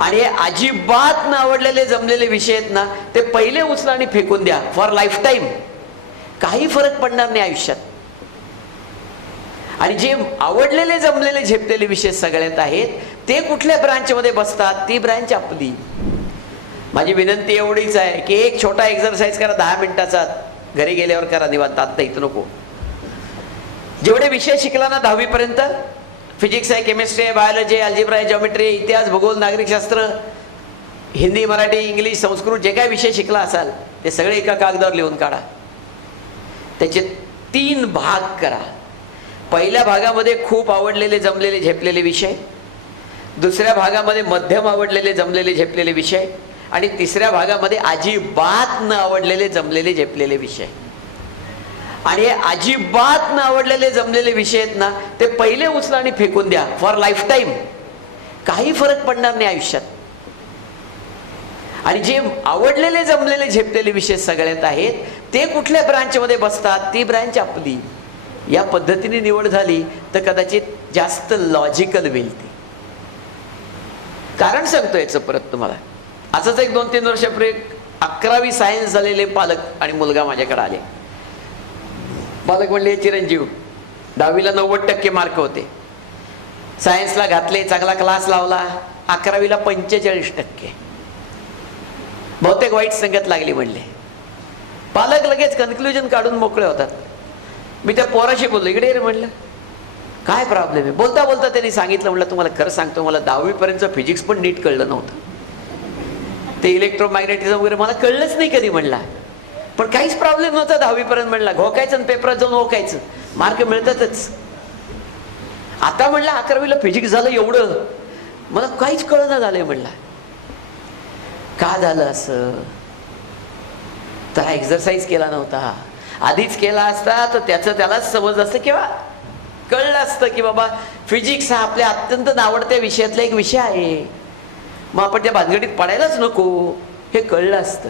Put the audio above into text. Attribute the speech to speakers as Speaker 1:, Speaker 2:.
Speaker 1: आणि अजिबात न आवडलेले जमलेले विषय आहेत ना ते पहिले उचला आणि फेकून द्या फॉर लाईफ टाईम काही फरक पडणार नाही आयुष्यात. आणि जे आवडलेले जमलेले झेपलेले विषय सगळ्यात आहेत ते कुठल्या ब्रांचमध्ये बसतात? ती ब्रांच आपली. माझी विनंती एवढीच आहे की एक छोटा एक्झरसाइज करा दहा मिनिटाचा. घरी गेल्यावर करा निवांत. आत्ता इथं नको. जेवढे विषय शिकला ना दहावीपर्यंत फिजिक्स आहे केमिस्ट्री आहे बायोलॉजी अल्जिब्रा आहे जॉमेट्री इतिहास भूगोल नागरिकशास्त्र हिंदी मराठी इंग्लिश संस्कृत जे काय विषय शिकला असाल ते सगळे एका कागदावर लिहून काढा. त्याचे तीन भाग करा. पहिल्या भागामध्ये खूप आवडलेले जमलेले झेपलेले विषय. दुसऱ्या भागामध्ये मध्यम आवडलेले जमलेले झेपलेले विषय. आणि तिसऱ्या भागामध्ये अजिबात न आवडलेले जमलेले झेपलेले विषय. आणि हे अजिबात न आवडलेले जमलेले विषय आहेत ना ते पहिले उचला आणि फेकून द्या फॉर लाईफ टाईम काही फरक पडणार नाही आयुष्यात. आणि जे आवडलेले जमलेले झेपलेले विषय सगळ्यात आहेत ते कुठल्या ब्रांचमध्ये बसतात? ती ब्रांच आपली. या पद्धतीने निवड झाली तर कदाचित जास्त लॉजिकल होईल ती. कारण सांगतो याचं परत तुम्हाला. असंच एक दोन तीन वर्षापूर्वी अकरावी सायन्स झालेले पालक आणि मुलगा माझ्याकडे आले. पालक म्हणले चिरंजीव दहावीला नव्वद टक्के मार्क होते. सायन्सला घातले चांगला क्लास लावला अकरावीला पंचेचाळीस टक्के. बहुतेक वाईट संगत लागली म्हणले. पालक लगेच कन्क्लुजन काढून मोकळे होतात. मी त्या पोराशी बोललो इकडे रे म्हणलं. काय प्रॉब्लेम आहे? बोलता बोलता त्यांनी सांगितलं म्हणलं तुम्हाला खरं सांगतो मला दहावीपर्यंत फिजिक्स पण नीट कळलं नव्हतं. ते इलेक्ट्रोमॅग्नेटिझम वगैरे मला कळलंच नाही कधी म्हणला. पण काहीच प्रॉब्लेम नव्हता दहावीपर्यंत म्हणला. घोकायचं आणि पेपरात जाऊन ओकायचं. मार्क मिळतातच. आता म्हणलं अकरावीला फिजिक्स झालं एवढं. मला काहीच कळना झालंय म्हणला. का झालं असं? तर हा एक्झरसाइज केला नव्हता. आधीच केला असता तर त्याचं त्यालाच समज असतं किंवा कळलं असतं की बाबा फिजिक्स हा आपल्या अत्यंत नावडत्या विषयातला एक विषय आहे. मग आपण त्या भानगडीत पडायलाच नको. हे कळलं असतं.